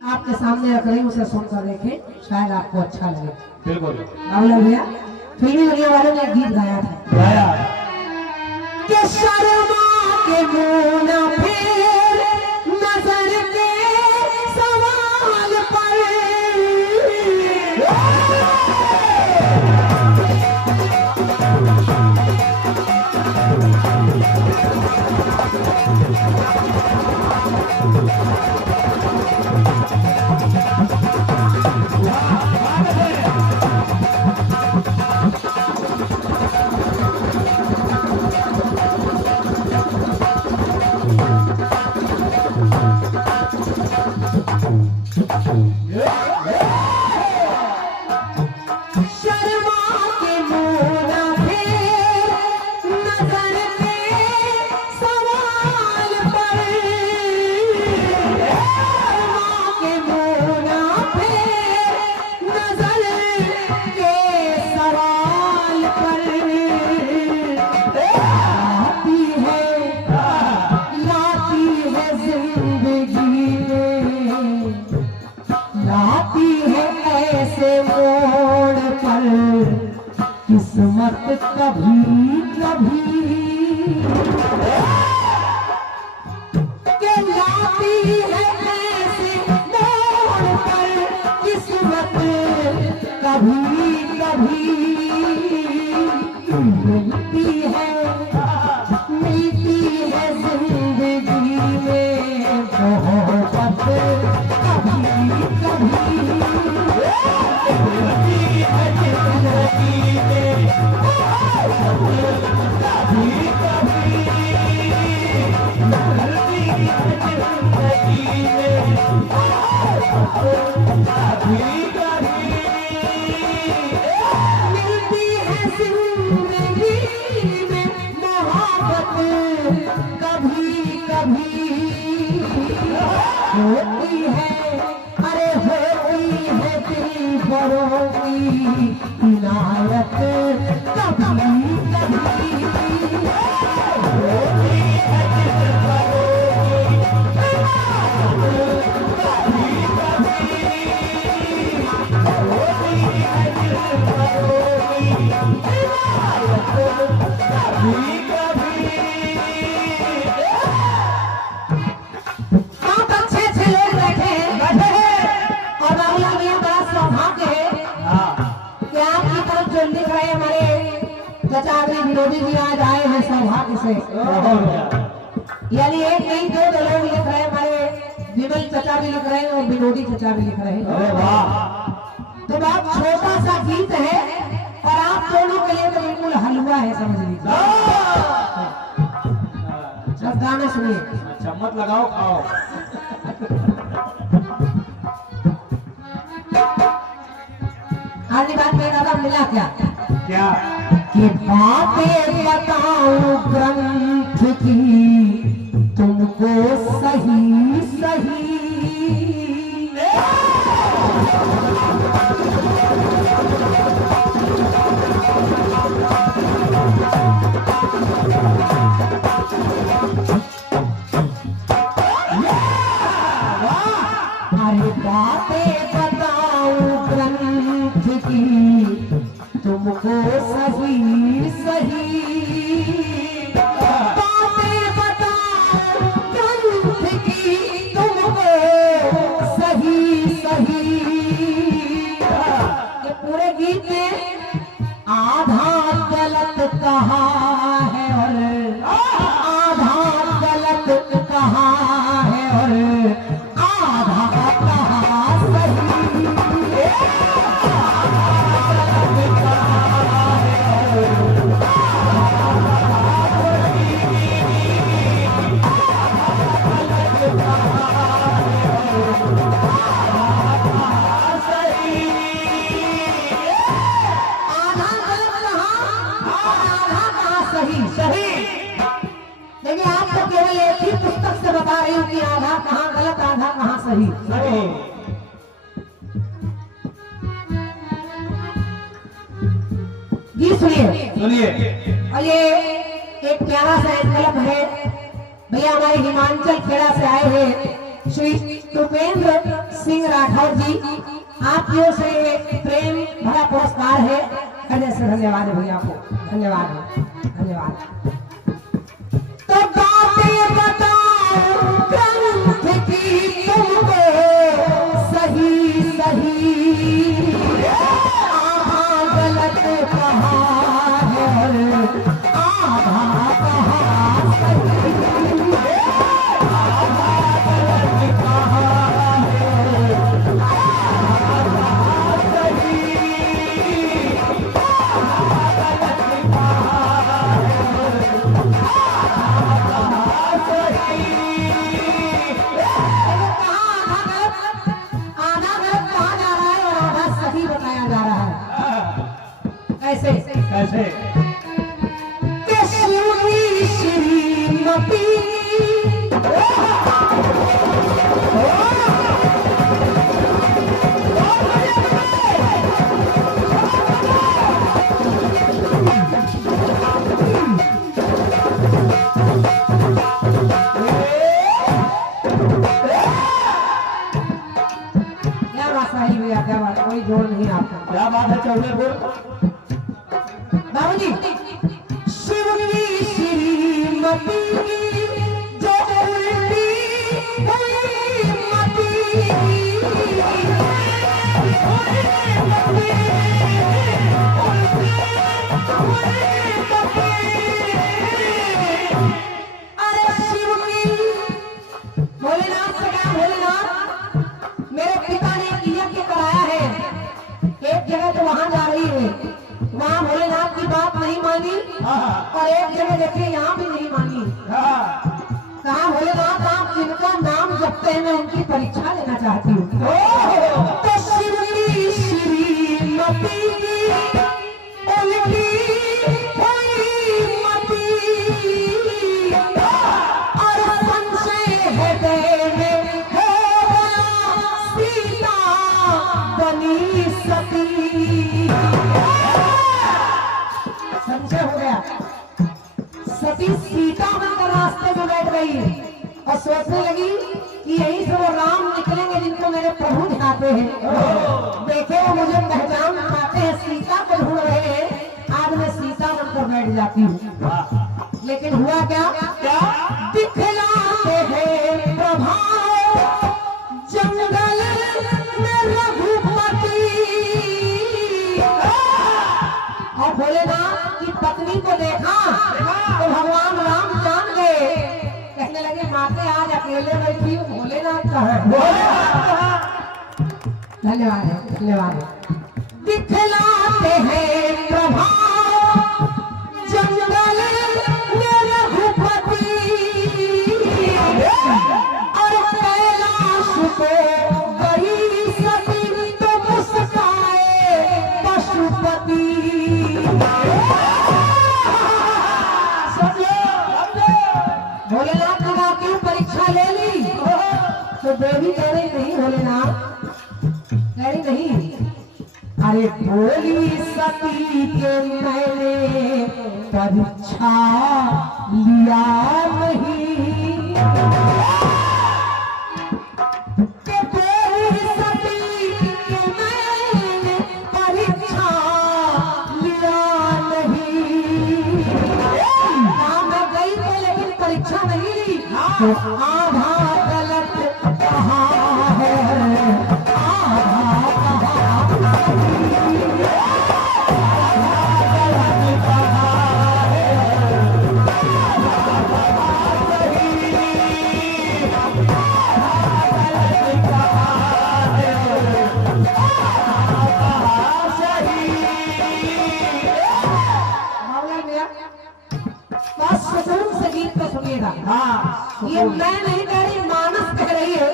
आपके सामने रख रही हूँ, उसे सुनकर देखें, शायद आपको अच्छा लगे। बिल्कुल। राहुल भैया फिल्मी दुनिया वालों ने एक गीत गाया था कि शर्मा के मुंह न फेर नजर के सवाल पर। किस्मत कभी कभी के लाती है ऐसे मोड़ पर, किस्मत कभी कभी मिलती है जिंदगी में मोहब्बत कभी कभी मिलती है जिंदगी में कभी कभी मिलती है जिंदगी में कभी कभी मिलती है जिंदगी में मोहब्बत कभी कभी होती है, अरे होती है दिल भरों की इनायत कभी कभी होती है दिल भरों की होती है दिल भरों की इनायत कभी कभी। बहुत अच्छे अच्छे लोग बैठे और बाबूलाल भैया बड़ा सौभाग्य है कि आपकी तरफ जो लिख रहे हमारे चाचा अग्नि विनोदी जी आज आए हैं सौभाग्य से। यानी एक नहीं दो लोग लिख रहे हैं, हमारे विमल चाचा भी लिख रहे हैं और विनोदी चाचा भी लिख रहे हैं। अरे वाह, तो बहुत छोटा सा गीत है और आप दोनों के लिए तो बिल्कुल हलवा है, समझ लीजिए। बस गाना सुनिए। चम्मच लगाओ खाओ। आधी बात में दादा मिला क्या क्या कि बातें बताऊं ग्रंथ की तुमको सही सही, अरे बातें बताऊं ग्रंथ की तुमको सही सही, बातें बताऊं ग्रंथ की तुमको सही सही। ये पूरे गीत में आधा गलत कहा है और आधा गलत कहा है और आधा कहा सही। लेकिन आपको केवल एक ही पुस्तक से बता रही हूँ कि आधा कहाँ गलत आधा कहाँ सही। जी सुनिए। और ये एक प्यारा सा कलम है, भैया हमारे हिमाचल खेड़ा से आए हैं श्री उपेंद्र सिंह राठौर जी, आपकी ओर से प्रेम भरा पुरस्कार है। हृदय से धन्यवाद भैया आपको, धन्यवाद धन्यवाद। तो बातें बताओ ग्रंथ की तुमको सही सही, आधा गलत कहा है आधा कहा सही। कैसे कैसे कि शिव की श्रीमती क्या बात सही भैया, क्या बात, कोई जोड़ नहीं आपका। क्या बात है चौबेपुर? बाबूजी शिव की श्रीमती जो उल्टी हुई मती, अरे शिव की भोलेनाथ से क्या, भोलेनाथ मेरे पिता ने एक यज्ञ कराया है, एक जगह तो वहां जा रही है, वहाँ भोलेनाथ की बात नहीं मानी और एक जगह देखिए यहाँ भी नहीं मानी। कहा भोलेनाथ आप जिनका नाम जपते हैं मैं उनकी परीक्षा लेना चाहती हूँ। तो शिव की श्रीमती उनकी हुई मती, और संशय हृदय में हो गया सीता बनी सती। संशय हो गया, सती सीता बनकर रास्ते में बैठ गई और सोचने लगी कि यही से वो राम निकलेंगे जिनको मेरे प्रभु दिखाते हैं। देखे वो मुझे पहचान पाते हैं, सीता को ढूंढ रहे हैं, आज मैं सीता बनकर बैठ जाती हूँ। लेकिन हुआ क्या, दिखलाते हैं प्रभाव जंगल में रघुपति, और भोलेनाथ की पत्नी को देखा तो भगवान राम जान गए, कहने लगे माते आज अकेले बैठी हूँ, भोलेनाथ कहाँ है? धन्यवाद है, धन्यवाद है। दिखलाते हैं प्रभाव जंगल में रघुपति, और कैलाश को गई सती तो मुस्काए पशुपति। भोलेनाथ ने कहा क्यों परीक्षा ले ली? तो देवी कह रही नहीं, भोलेनाथ कह रही नहीं, अरे बोली सती के मैंने परीक्षा लिया नहीं, के बोली सती के मैंने परीक्षा लिया नहीं। मैं गई तो लेकिन परीक्षा नहीं ली, तो आधा गलत कहा है आधा ये मैं नहीं कह रही, मानस कह रही है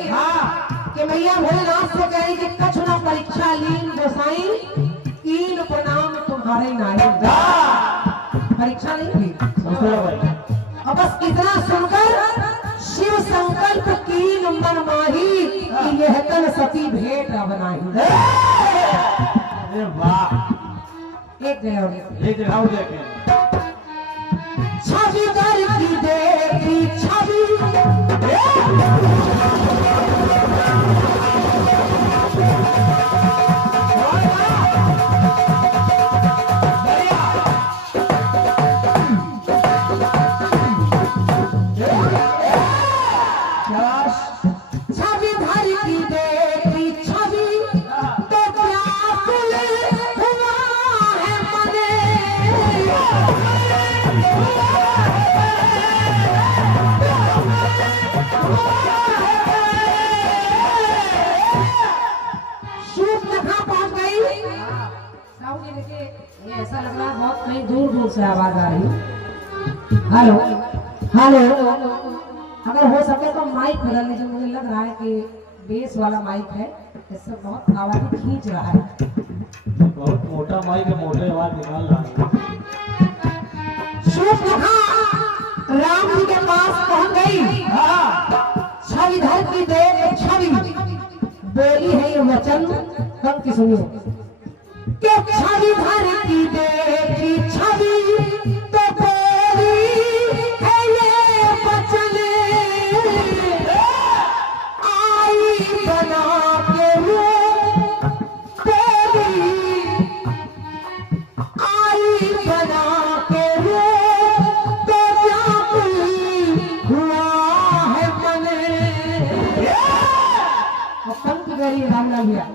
कि मैया भोलेनाथ से कह रही कि कछु न परीक्षा लीन गोसाई, कीन प्रणाम तुम्हारे नारी। परीक्षा नहीं ली, और बस इतना सुनकर शिव संकल्प कीन मन माही कि यह तन सती भेंट बनाई। अरे वाह, एक जगह एक जगह देखे छवि दर की देखी छवि से आवाज आ रही। हेलो हेलो, अगर हो सके तो माइक बदल लीजिए, मुझे लग रहा है कि बेस वाला माइक है, इससे बहुत आवाज खींच रहा है। बहुत मोटा माइक है, मोटे आवाज निकाल रहा है। शूर्पणखा राम जी के पास पहुंच गई। छवि धर की देख छवि बोली है ये वचन, पंक्ति सुनिए। कि छवि धर की देखी छवि तो बोली है ये वचन, आई बना के वो बोली, आई बना के वो तो व्याकुल हुआ है मन। और पंक्ति कह रही है रामलाल भैया,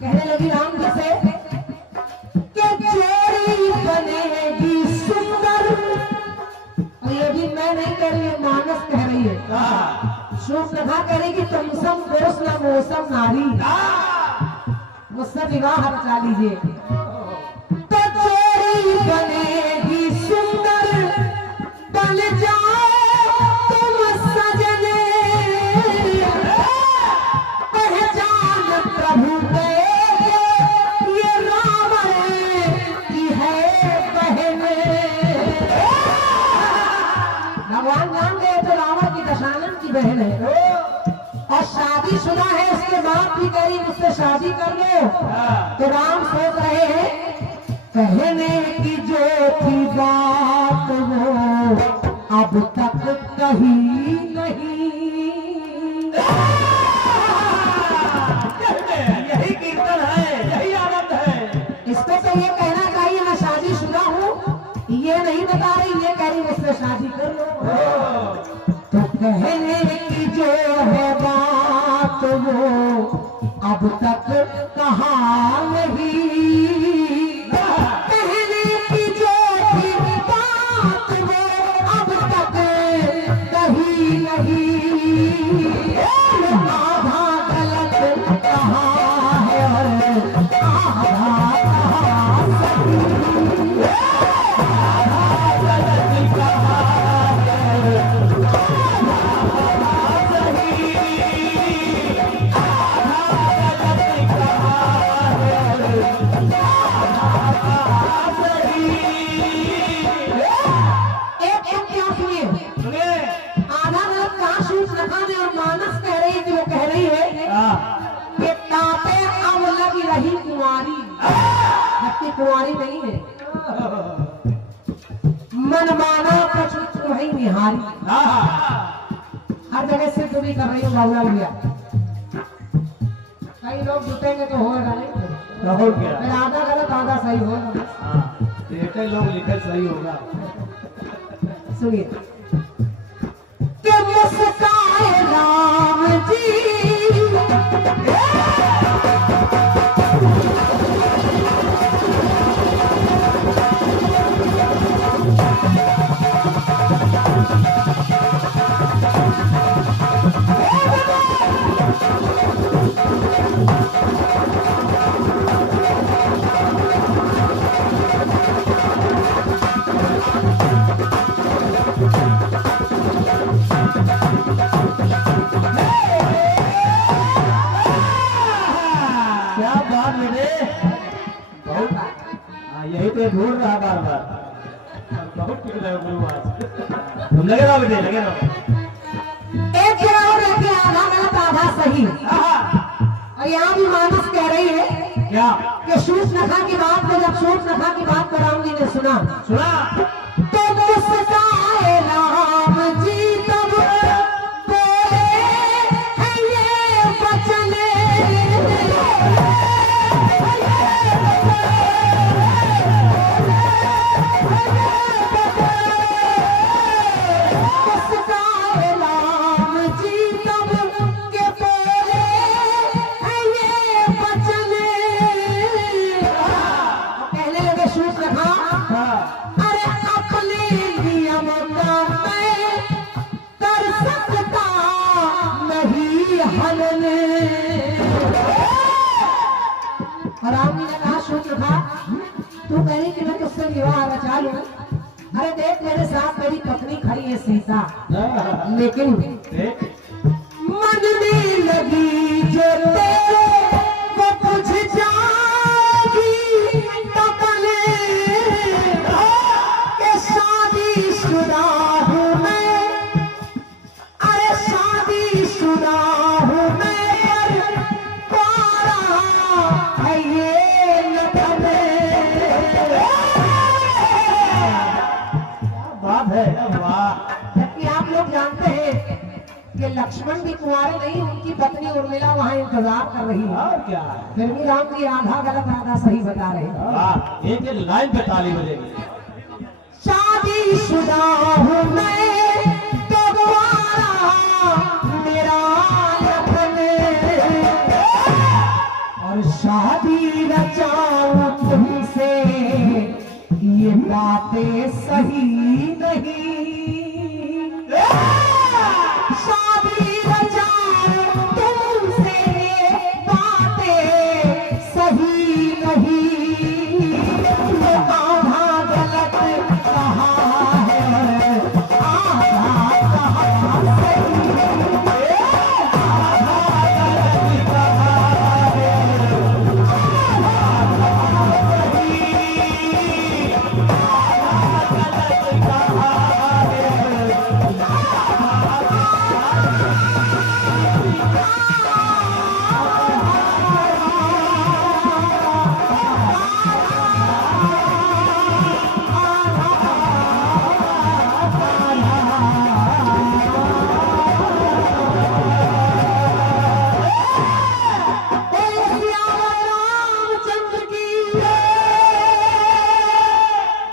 कहने लगी राम जी से कि जोड़ी बनेगी सुंदर। और ये भी मैं नहीं कह रही हूँ, मानस कह रही है। शूर्पणखा कह रही कि तुम सब दोष न मौसम नारी, मुझसे विवाह रचा लीजिए। तो जोड़ी बनेगी सुंदर, बन जाओ तुम सजने, पहचान प्रभु के ये रावण की है बहन। भगवान जान गए तो रावण की दशानन की बहन है, और शादीशुदा है, उसके बाद भी कह रही मुझसे शादी कर लो। तो राम सोच रहे हैं कहने की जो थी बात वो अब तक कही नहीं। यही कीर्तन है, यही आनंद है। इसको तो ये कहना चाहिए मैं शादीशुदा हूँ, ये नहीं बता रही, ये कह रही मुझसे शादी कर लो। तो कहने की जो है बात वो अब तक कहा नहीं, कहने की जो थी बात वो अब तक कही नहीं। आधा गलत कहा है और आधा कहा सही। कुंवारी नहीं है, मन माना कुछ तुम्हें निहारी। हर जगह सिद्ध भी कर रही हूँ बाबूलाल भैया। कई लोग जुटेंगे तो होगा नहीं, फिर आधा गलत आधा सही होगा। एक लोग लिखे सही होगा। सुनिए कि मुस्काए राम जी यही तो ढूंढ रहा बार बार। बहुत टिक रहे हो गुरु आज। तुम लगे रहो बेटे, लगे रहो। एक गिराव लेके आधा गलत आधा सही। और यहाँ भी मानस कह रही है क्या कि शूर्पणखा की बात को, जब शूर्पणखा की बात को राम जी ने सुना तो मुस्काए राम जी तब बोले हैं ये वचन। अरे अब लूं। अरे देख मेरे साथ मेरी पत्नी खड़ी है सीता, लेकिन मन में लगी जो तेरे वो बुझ जाएगी तपने के शादीशुदा हूँ मैं, अरे शादीशुदा हूँ मैं, पारा है ये लपने। बात है वाह। जबकि आप लोग जानते हैं कि लक्ष्मण भी कुंवारे नहीं, उनकी पत्नी उर्मिला वहां इंतजार कर रही है। और क्या है? फिर भी राम जी आधा गलत आधा सही बता रहे हैं। वाह, एक एक लाइन पे ताली बजेगी। शादीशुदा हूँ मैं तो कुंवारा मेरा लखन, और शादी रचाऊं तुमसे ये बातें सही नहीं। शादी रचाऊं तुमसे ये बातें सही नहीं। वो आधा गलत कहा है, आधा कहा सही।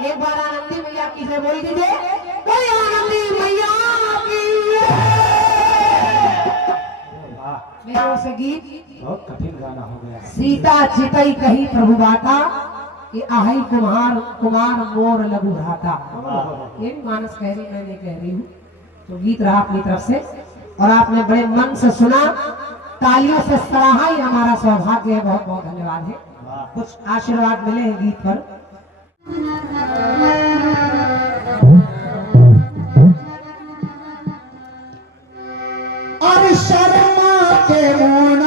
एक बार आनंदी मैया की जय बोल दीजिए, कोई आनंदी मैया की। मेरे ओर से गीत बहुत कठिन गाना हो गया। सीता चितई कही प्रभु बाता, ये आही कुम्हार कुमार मोर लघु घाता। ये भी मानस कह रही, मैं नहीं कह रही हूँ। तो गीत रहा अपनी तरफ से और आपने बड़े मन से सुना, तालियों से सराहा, ही हमारा सौभाग्य है। बहुत बहुत धन्यवाद है। कुछ आशीर्वाद मिले हैं गीत पर। और शर्मा के मोन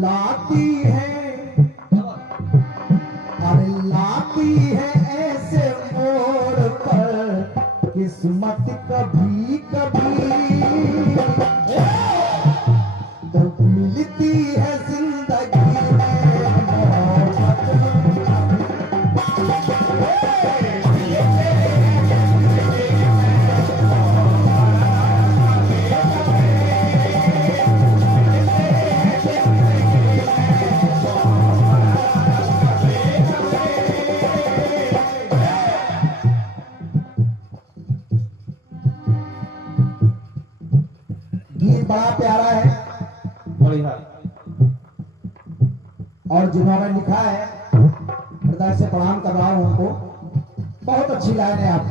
लाती है, अरे लाती है ऐसे मोड़ पर किस्मत कभी कभी, तो मिलती है जिंदगी में गीत बड़ा प्यारा है बढ़िया। और जिन्होंने लिखा है हृदय से प्रणाम कर रहा हूं उनको। बहुत अच्छी लाइन है आप।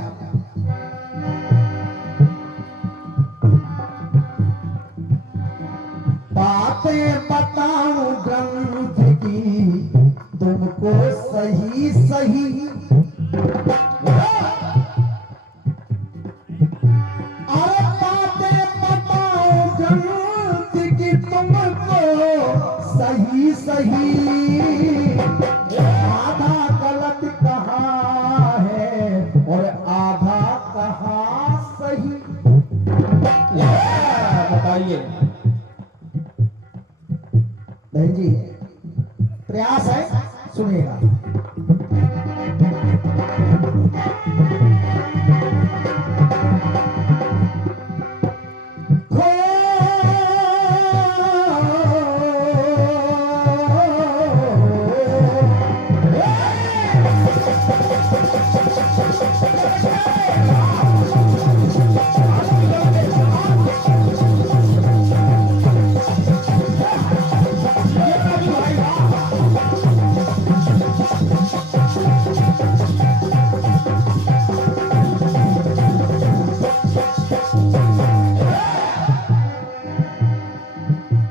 बातें बताऊं ग्रंथ की तुमको सही सही, अरे बातें बताऊं ग्रंथ की तुमको सही सही, आधा गलत कहा है और आधा कहा सही। बहन जी प्रयास है, सुनिएगा।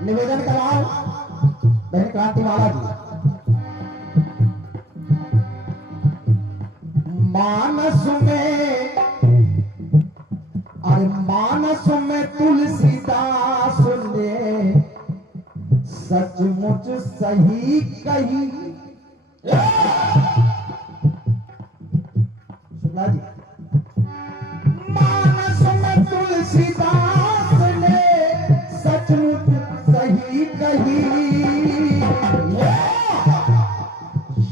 निवेदन कराओ बहन क्रांतिमाला जी। मानस में, अरे मानस में तुलसीदास ने सचमुच सही कही। शुक्ला जी, मानस में तुलसीदास ने सचमुच सही कही।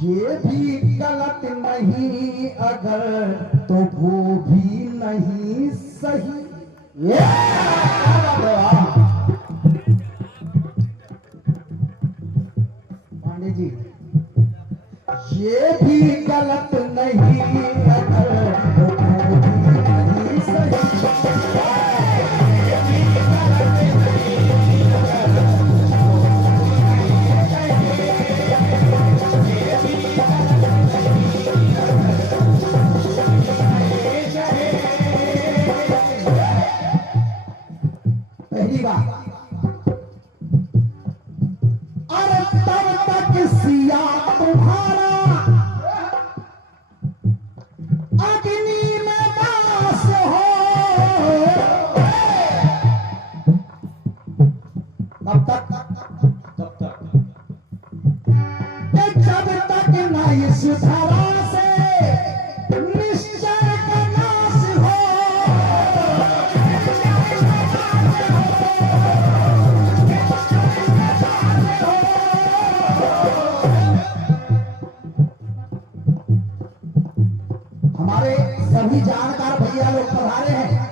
ये भी गलत नहीं अगर तो वो भी नहीं सही। पांडे जी, ये भी गलत नहीं अगर तो वो भी नहीं सही। पहली बात, अरे तब तक सिया तुम्हारा अग्नि में वास हो। कब तक? तब तक जब तक न इस धरा से निश्चय का नाश हो। हमारे सभी जानकार भैया लोग पधारे हैं।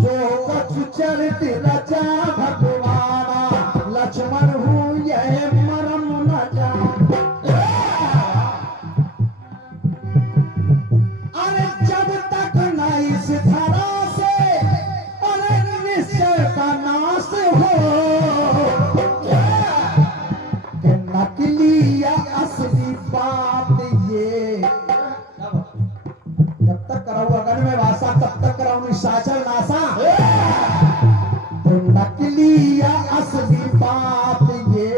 जो कछु चरित रचा भगवाना, लक्ष्मण हूँ यह मरम न जान। अरे जब तक न इस धरा से अरे निश्चय का नाश हो, कि नकली या असली बात ये जब तक कराऊ अगन में वासा, तब तक कराऊ निशाचर नासा। तो नकली या असली बात ये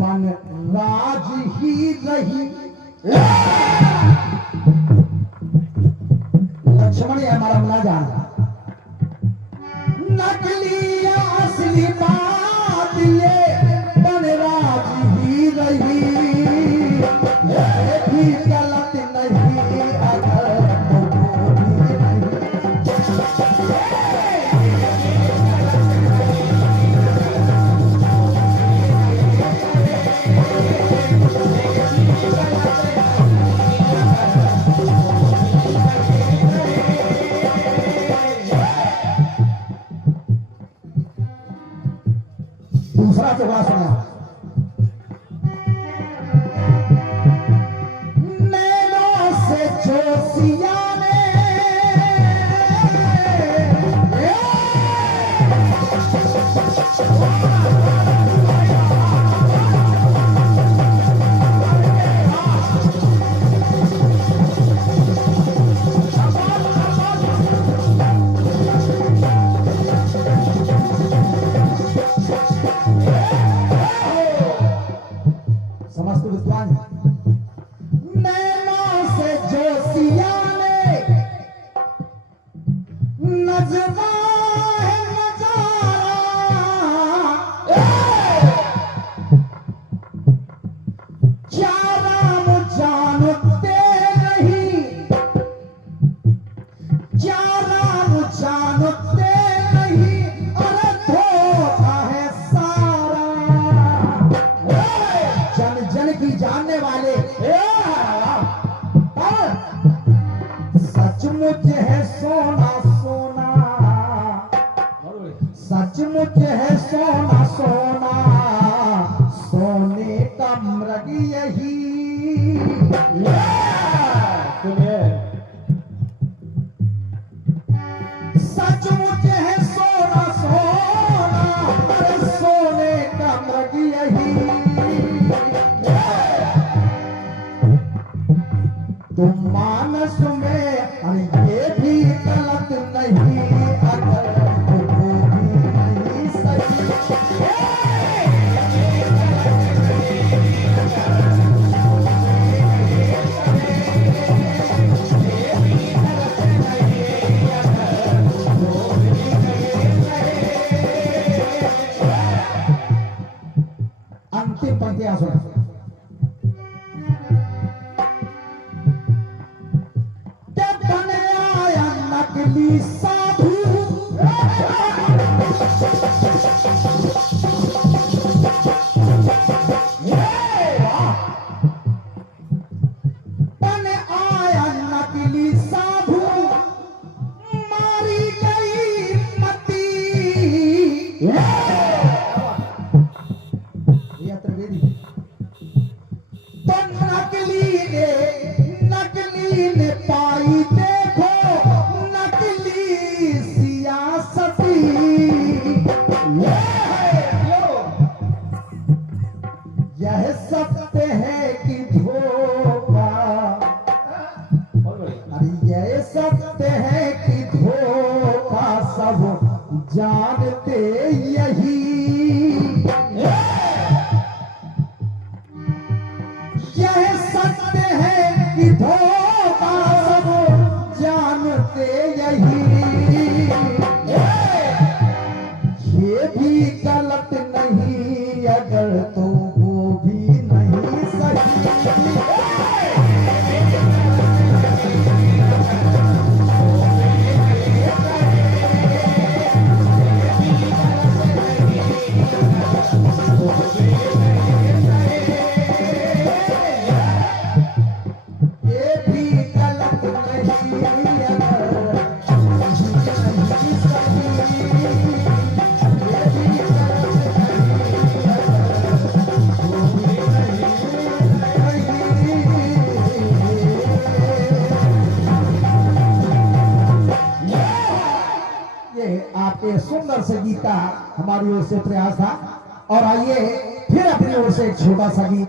बन राज ही रही। लक्ष्मण ये हमारा मुना जान, नकली या असली बात ये बन राज ही रही। ये भी गलत नहीं अगर तो वो भी नहीं। दूसरा चौड़ा सुना, नैनों से जोशिया ने समस्त विद्वान है। नैनों से जोशिया ने मानस में, अरे ये भी गलत नहीं अगर वो भी नहीं सही। अंतिम पंक्तियां सुनो। नकली साधु बन आया नकली साधु, मारी गई मती। त्रिवेदी तो नकली ने पाई देखो नकली सियासती। यह सत्य है कि धोखा, अरे यह सत्य है कि धोखा सब जानते यही। यह सत्य है कि धोखा सब जानते यही। ये भी गलत नहीं अगर तो वो भी नहीं सही। ये भी गलत नहीं अगर नहीं सही। ये आपके सुंदर से गीत का हमारी ओर से प्रयास था। और आइए फिर अपनी ओर से एक छोटा सा गीत।